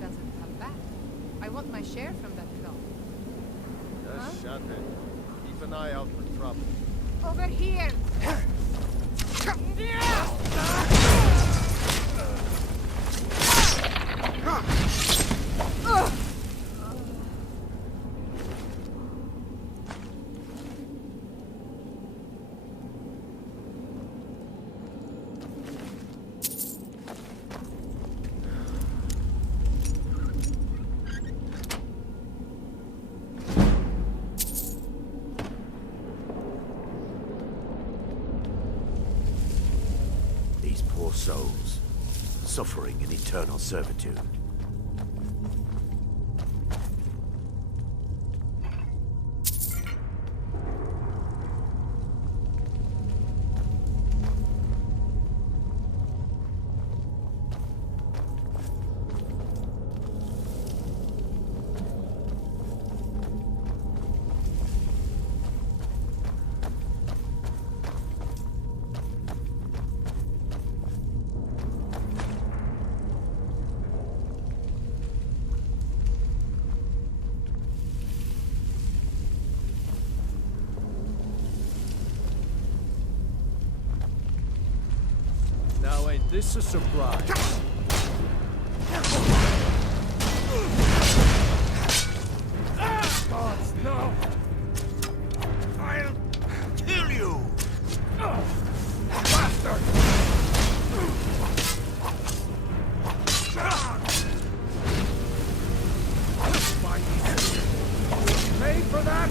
doesn't come back. I want my share from that claw. Just shut it. Keep an eye out for trouble. Over here! These poor souls, suffering in eternal servitude. Now ain't this a surprise? Gods, no! I'll Kill you! bastard! Pay for that?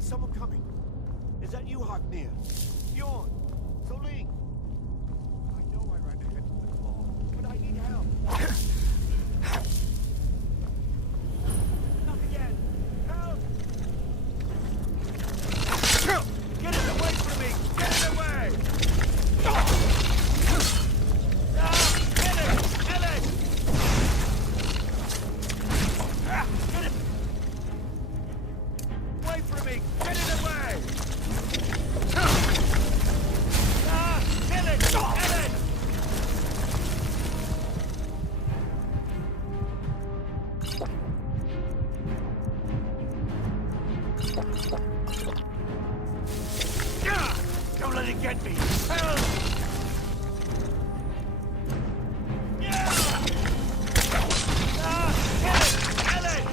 Someone coming. Is that you, Hognir? Bjorn? Soling? I know I ran ahead with the claw, but I need help. Not again! Help! Get it away from me! Get it away! Kill it! Kill it! Get it! Away from me! Get it away! Kill it! Kill it! Don't let it get me! Help! Kill it!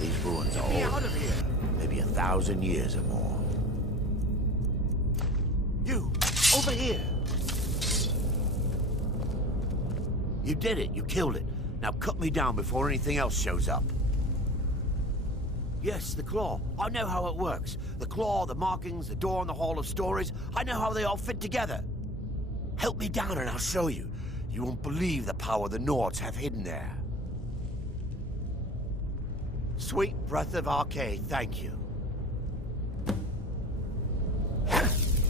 These ruins are old. Out of here. Maybe 1,000 years or more. You, over here. You did it. You killed it. Now cut me down before anything else shows up. Yes, the claw. I know how it works. The claw, the markings, the door in the Hall of Stories. I know how they all fit together. Help me down and I'll show you. You won't believe the power the Nords have hidden there. Sweet breath of Arcade, thank you.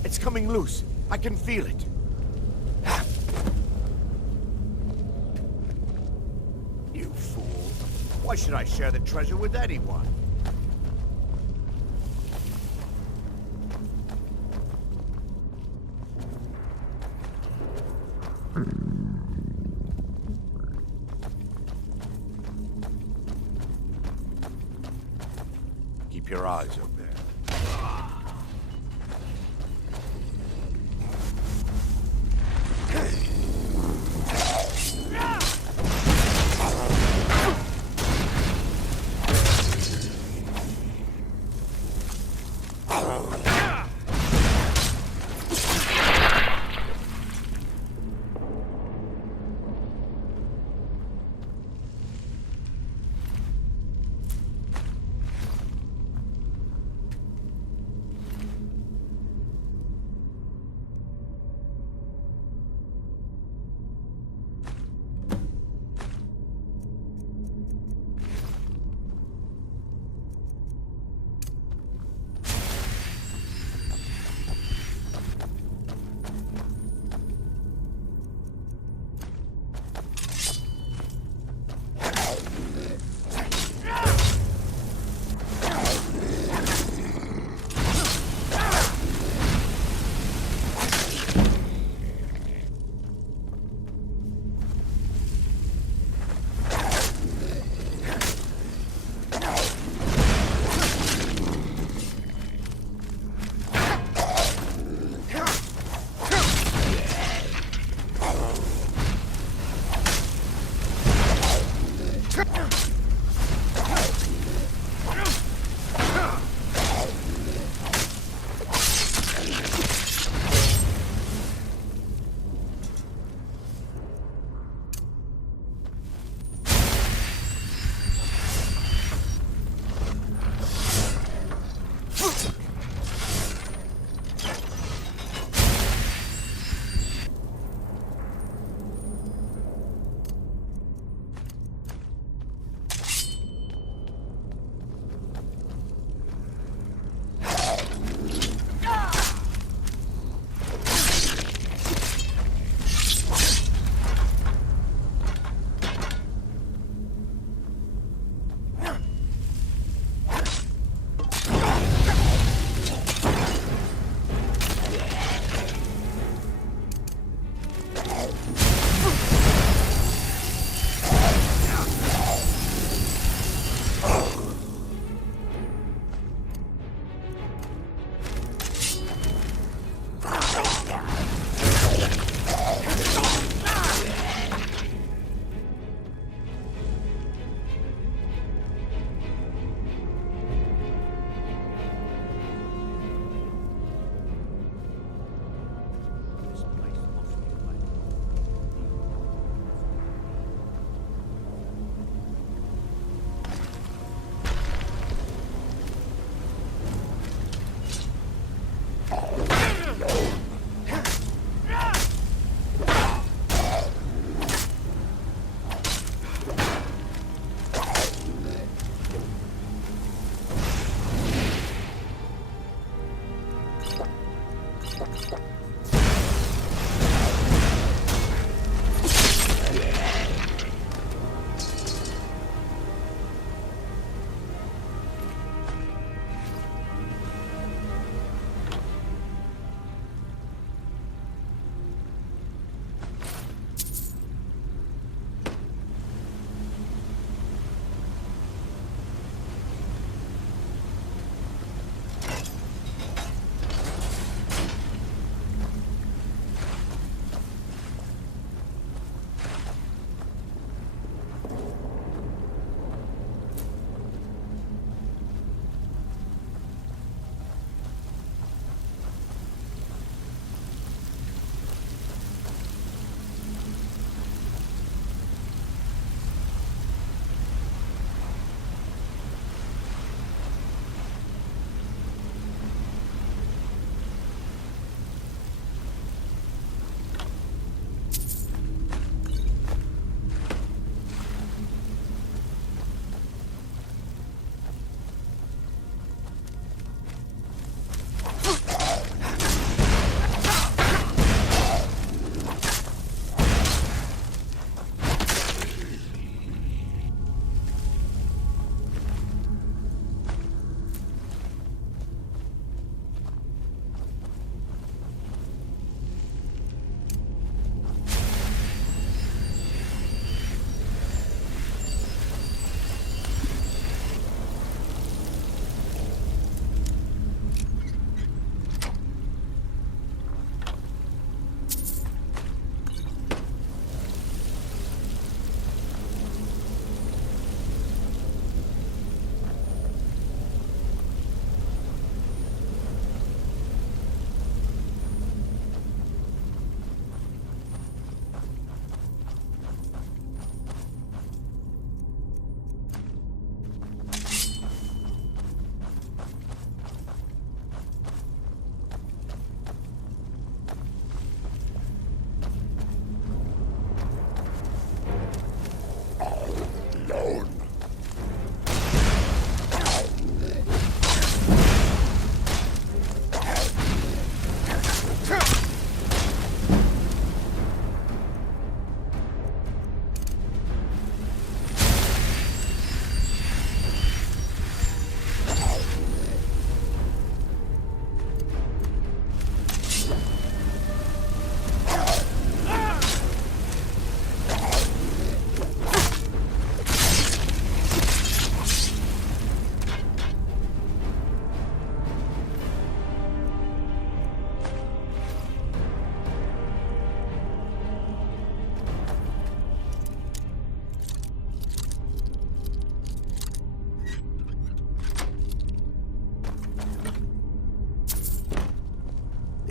It's coming loose. I can feel it. Why should I share the treasure with anyone? Keep your eyes open.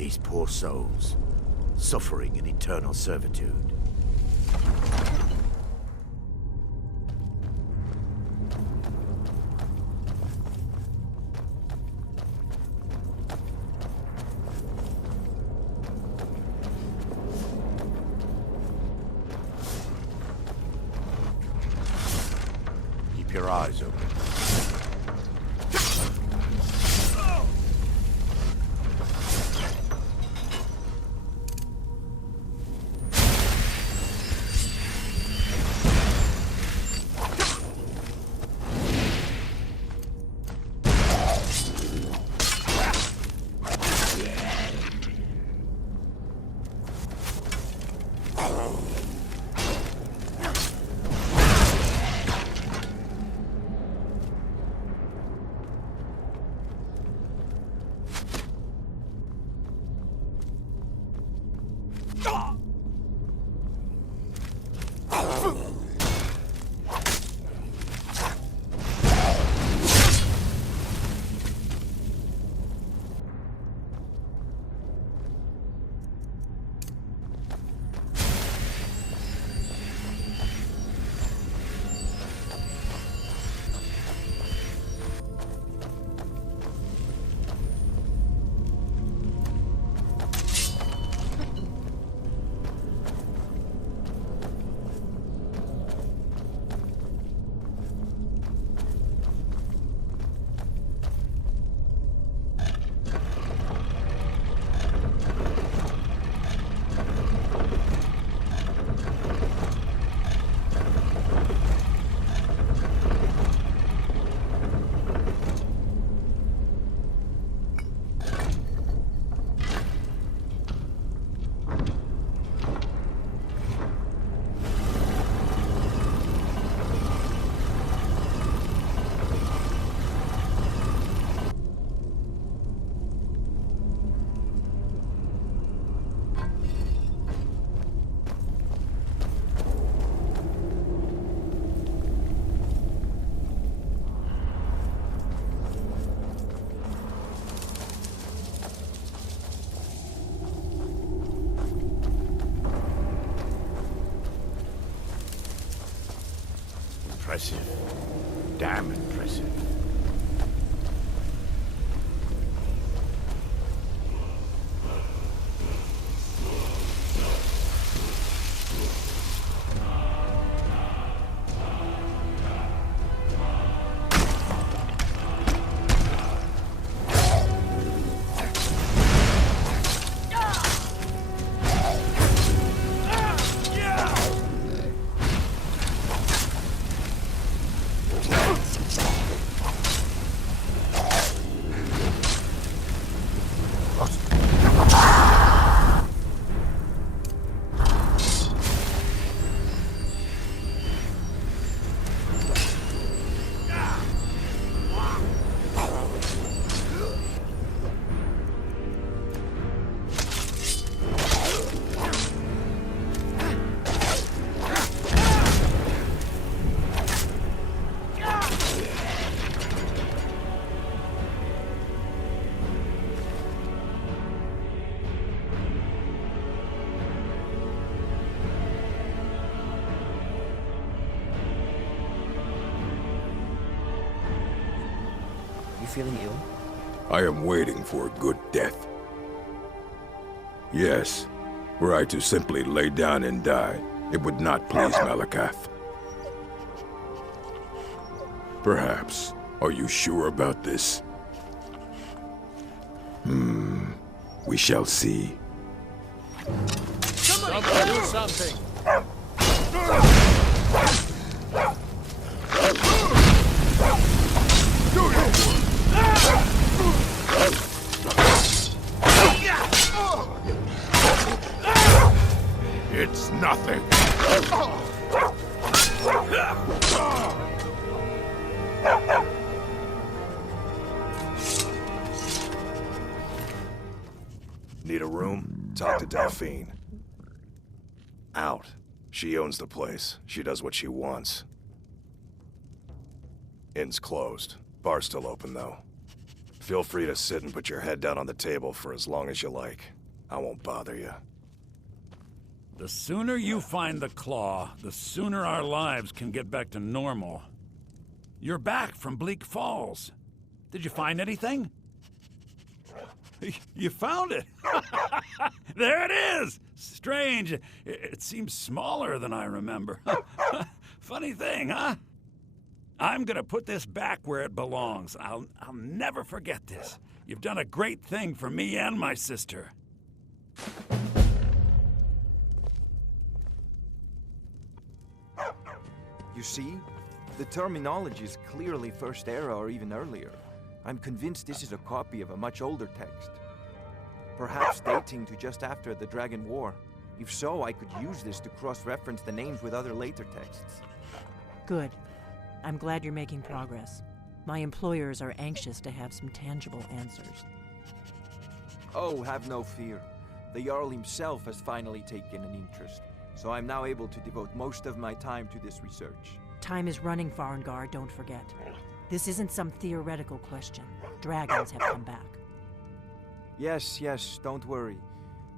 these poor souls, suffering in eternal servitude. Keep your eyes open. Impressive. Damn impressive. Feeling ill? I am waiting for a good death. Yes, were I to simply lay down and die, it would not please Malakath. Perhaps. Are you sure about this? We shall see. Somebody do something! It's nothing. Need a room? Talk to Delphine. Out. She owns the place. She does what she wants. Inn's closed. Bar's still open, though. Feel free to sit and put your head down on the table for as long as you like. I won't bother you. The sooner you find the claw, the sooner our lives can get back to normal. You're back from Bleak Falls. Did you find anything? You found it! There it is! Strange. It seems smaller than I remember. Funny thing, huh? I'm gonna put this back where it belongs. I'll never forget this. You've done a great thing for me and my sister. You see? The terminology is clearly First Era or even earlier. I'm convinced this is a copy of a much older text. Perhaps dating to just after the Dragon War. If so, I could use this to cross-reference the names with other later texts. Good. I'm glad you're making progress. My employers are anxious to have some tangible answers. Oh, have no fear. The Jarl himself has finally taken an interest, so I'm now able to devote most of my time to this research. Time is running, Farengar, don't forget. This isn't some theoretical question. Dragons have come back. Yes, don't worry.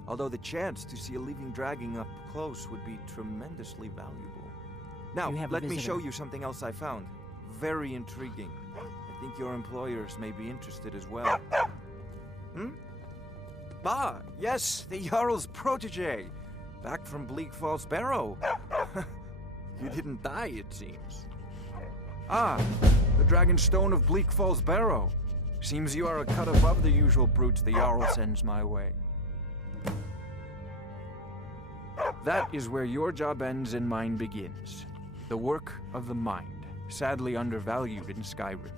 Although the chance to see a living dragon up close would be tremendously valuable. Now, let me show you something else I found. Very intriguing. I think your employers may be interested as well. Yes, the Jarl's protege. Back from Bleak Falls Barrow. You didn't die, it seems. The Dragon Stone of Bleak Falls Barrow. Seems you are a cut above the usual brutes the Jarl sends my way. That is where your job ends and mine begins. The work of the mind, sadly undervalued in Skyrim.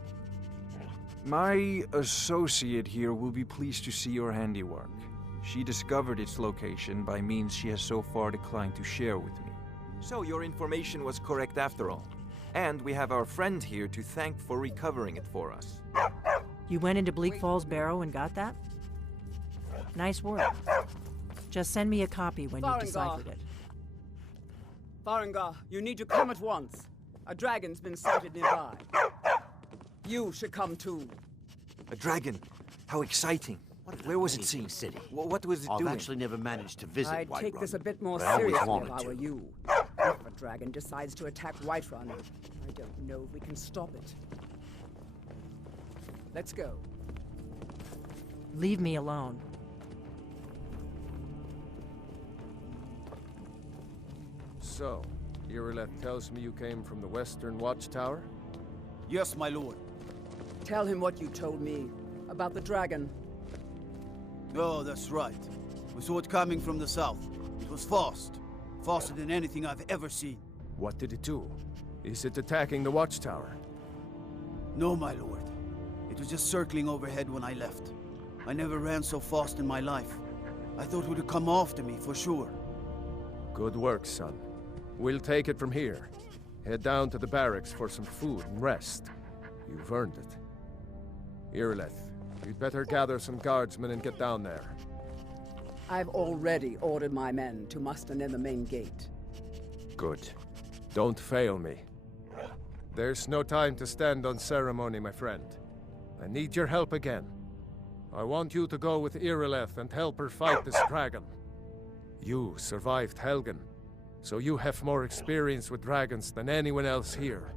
My associate here will be pleased to see your handiwork. She discovered its location by means she has so far declined to share with me. So your information was correct after all. And we have our friend here to thank for recovering it for us. You went into Bleak Falls Barrow and got that? Nice work. Just send me a copy when you've deciphered it. Farengar, you need to come at once. A dragon's been sighted nearby. You should come too. A dragon? How exciting. Where was it seen? City. What was it I've doing? actually never managed to visit I'd Whiterun, take this a bit more but I always seriously wanted if I were to. you. If a dragon decides to attack Whiterun, I don't know if we can stop it. Let's go. Leave me alone. So, Irileth tells me you came from the Western Watchtower? Yes, my lord. Tell him what you told me about the dragon. Oh, that's right. We saw it coming from the south. It was fast. Faster than anything I've ever seen. What did it do? Is it attacking the Watchtower? No, my lord. It was just circling overhead when I left. I never ran so fast in my life. I thought it would come after me, for sure. Good work, son. We'll take it from here. Head down to the barracks for some food and rest. You've earned it. Irileth, you'd better gather some guardsmen and get down there. I've already ordered my men to muster near the main gate. Good. Don't fail me. There's no time to stand on ceremony, my friend. I need your help again. I want you to go with Irileth and help her fight this dragon. You survived Helgen, so you have more experience with dragons than anyone else here.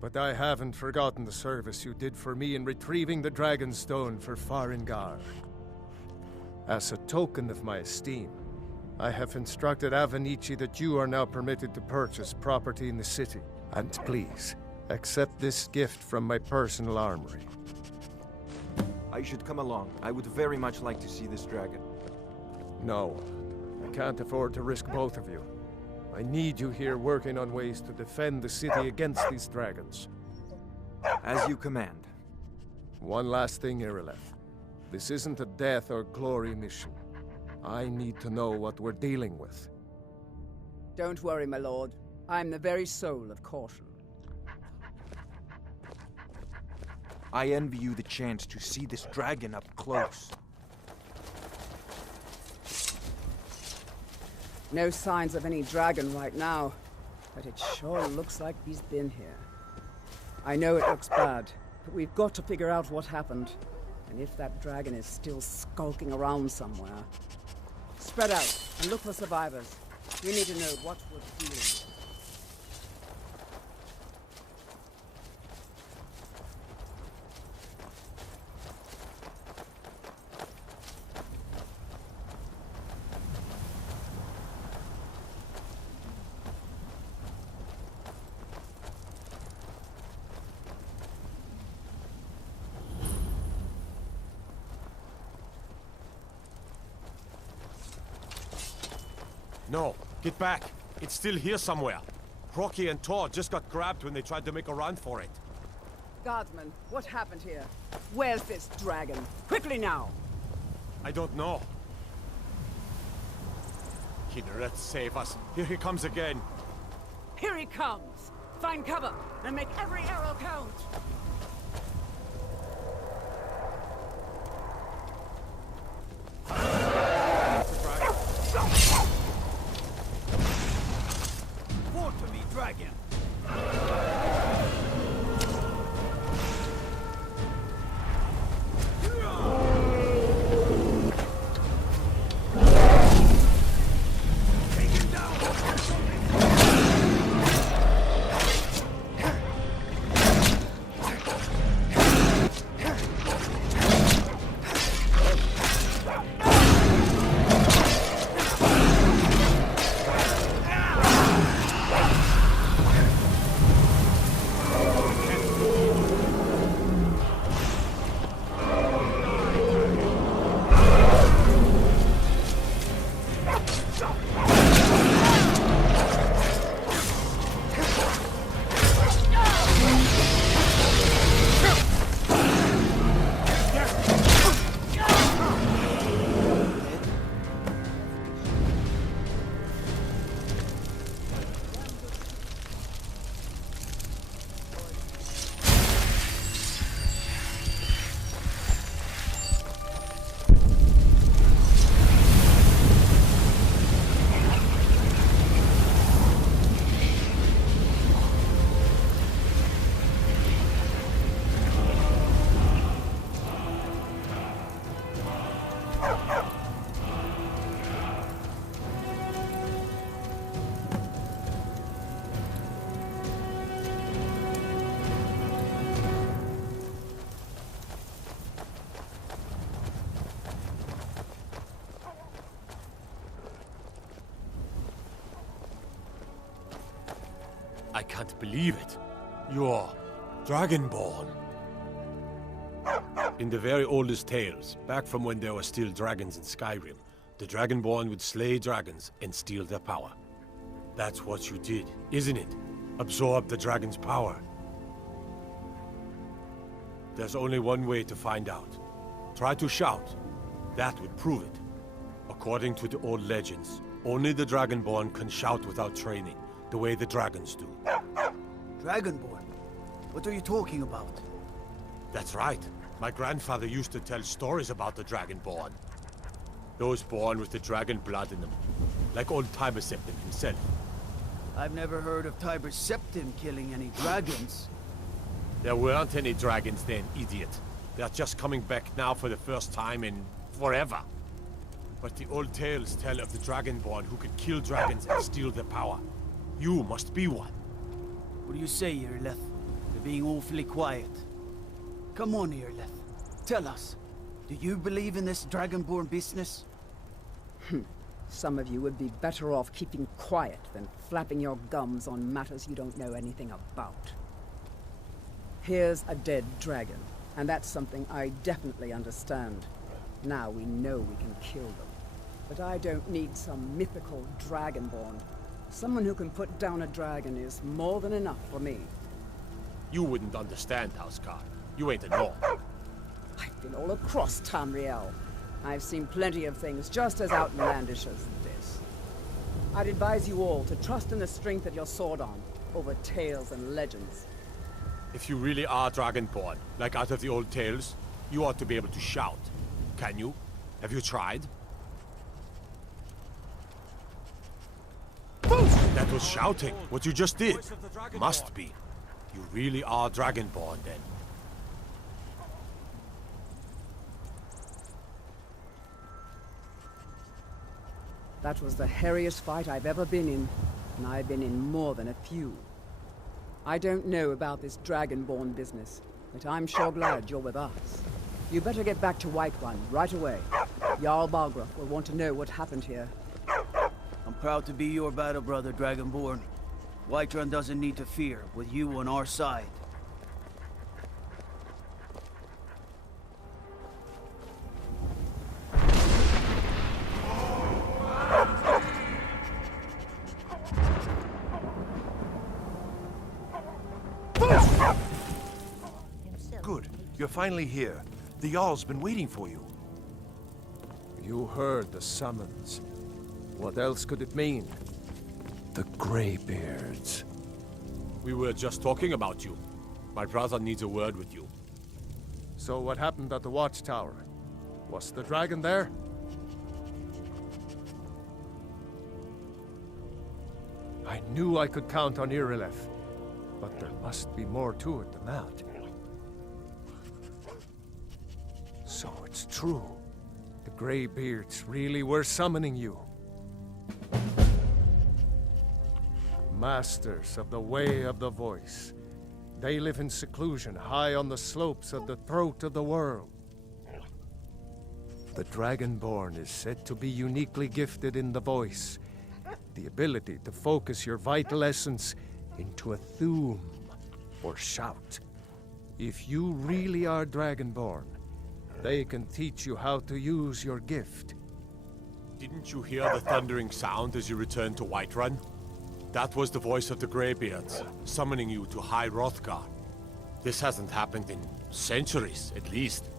But I haven't forgotten the service you did for me in retrieving the Dragon Stone for Farengar. As a token of my esteem, I have instructed Avenici that you are now permitted to purchase property in the city. And please, accept this gift from my personal armory. I should come along. I would very much like to see this dragon. No, I can't afford to risk both of you. I need you here working on ways to defend the city against these dragons. As you command. One last thing, Irileth. This isn't a death or glory mission. I need to know what we're dealing with. Don't worry, my lord. I'm the very soul of caution. I envy you the chance to see this dragon up close. No signs of any dragon right now, but it sure looks like he's been here. I know it looks bad, but we've got to figure out what happened. And if that dragon is still skulking around somewhere, Spread out and look for survivors. We need to know what we're dealing with. No, get back. It's still here somewhere. Rocky and Tor just got grabbed when they tried to make a run for it. Guardsman, what happened here? Where's this dragon? Quickly now! I don't know. Kinneret, save us. Here he comes again. Here he comes! Find cover and make every arrow count! Fall to me, dragon! I can't believe it. You're Dragonborn. In the very oldest tales, back from when there were still dragons in Skyrim, the Dragonborn would slay dragons and steal their power. That's what you did, isn't it? Absorb the dragon's power. There's only one way to find out. Try to shout. That would prove it. According to the old legends, only the Dragonborn can shout without training, the way the dragons do. Dragonborn? What are you talking about? That's right. My grandfather used to tell stories about the Dragonborn. Those born with the dragon blood in them. Like old Tiber Septim himself. I've never heard of Tiber Septim killing any dragons. There weren't any dragons then, idiot. They're just coming back now for the first time in forever. But the old tales tell of the Dragonborn who could kill dragons and steal their power. You must be one. What do you say, Irleth? You're being awfully quiet. Come on, Irleth. Tell us. Do you believe in this Dragonborn business? Some of you would be better off keeping quiet than flapping your gums on matters you don't know anything about. Here's a dead dragon, and that's something I definitely understand. Now we know we can kill them. But I don't need some mythical Dragonborn. Someone who can put down a dragon is more than enough for me. You wouldn't understand, Housecar. You ain't a Norn. I've been all across Tamriel. I've seen plenty of things just as outlandish as this. I'd advise you all to trust in the strength of your sword arm over tales and legends. If you really are Dragonborn, like out of the old tales, you ought to be able to shout. Can you? Have you tried? That was shouting, what you just did. Must be. You really are Dragonborn, then. That was the hairiest fight I've ever been in, and I've been in more than a few. I don't know about this Dragonborn business, but I'm sure glad you're with us. You better get back to Whiterun right away. Jarl Balgruuf will want to know what happened here. I'm proud to be your battle brother, Dragonborn. Whiterun doesn't need to fear, with you on our side. Good. You're finally here. The Jarl's been waiting for you. You heard the summons. What else could it mean? The Greybeards. We were just talking about you. My brother needs a word with you. So what happened at the watchtower? Was the dragon there? I knew I could count on Irileth, but there must be more to it than that. So it's true. The Greybeards really were summoning you. Masters of the Way of the Voice. They live in seclusion, high on the slopes of the throat of the world. The Dragonborn is said to be uniquely gifted in the voice, the ability to focus your vital essence into a thume, or shout. If you really are Dragonborn, they can teach you how to use your gift. Didn't you hear the thundering sound as you returned to Whiterun? That was the voice of the Greybeards, summoning you to High Hrothgar. This hasn't happened in centuries, at least.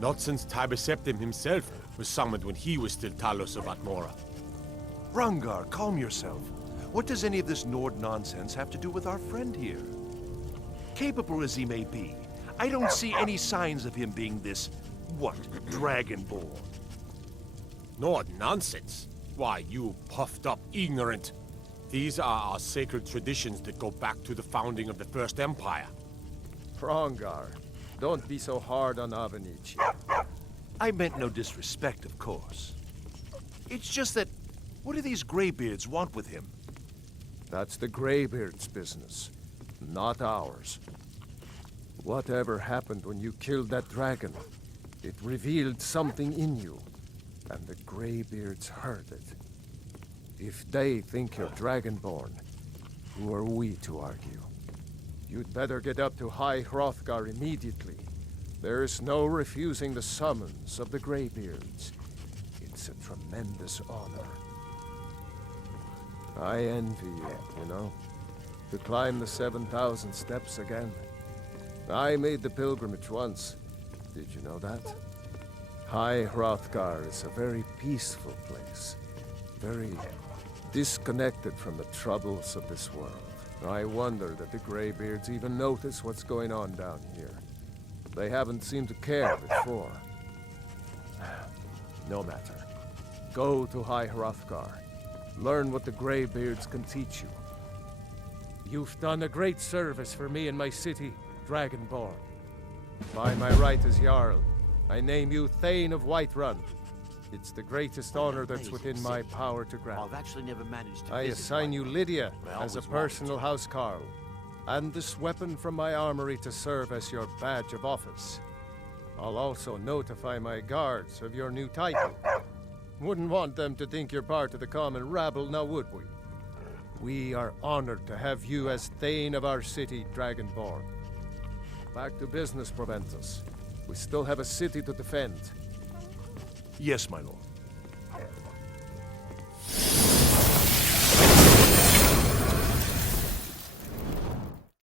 Not since Tiber Septim himself was summoned when he was still Talos of Atmora. Rungar, calm yourself. What does any of this Nord nonsense have to do with our friend here? Capable as he may be, I don't see any signs of him being this, what, Dragonborn? Nord nonsense? Why, you puffed up ignorant. These are our sacred traditions that go back to the founding of the First Empire. Hrongar, don't be so hard on Avenici. I meant no disrespect, of course. It's just that, what do these Greybeards want with him? That's the Greybeards' business, not ours. Whatever happened when you killed that dragon, it revealed something in you, and the Greybeards heard it. If they think you're Dragonborn, who are we to argue? You'd better get up to High Hrothgar immediately. There's no refusing the summons of the Greybeards. It's a tremendous honor. I envy you know, to climb the 7,000 steps again. I made the pilgrimage once. Did you know that? High Hrothgar is a very peaceful place. Very disconnected from the troubles of this world. I wonder that the Greybeards even notice what's going on down here. They haven't seemed to care before. No matter. Go to High Hrothgar. Learn what the Greybeards can teach you. You've done a great service for me and my city, Dragonborn. By my right as Jarl, I name you Thane of Whiterun. It's the greatest honor that's within my power to grant. I've actually never managed to I visit assign you Whiterun. Lydia I as a always wanted personal to. housecarl, and this weapon from my armory to serve as your badge of office. I'll also notify my guards of your new title. Wouldn't want them to think you're part of the common rabble, now would we? We are honored to have you as Thane of our city, Dragonborn. Back to business, Proventus. We still have a city to defend. Yes, my lord.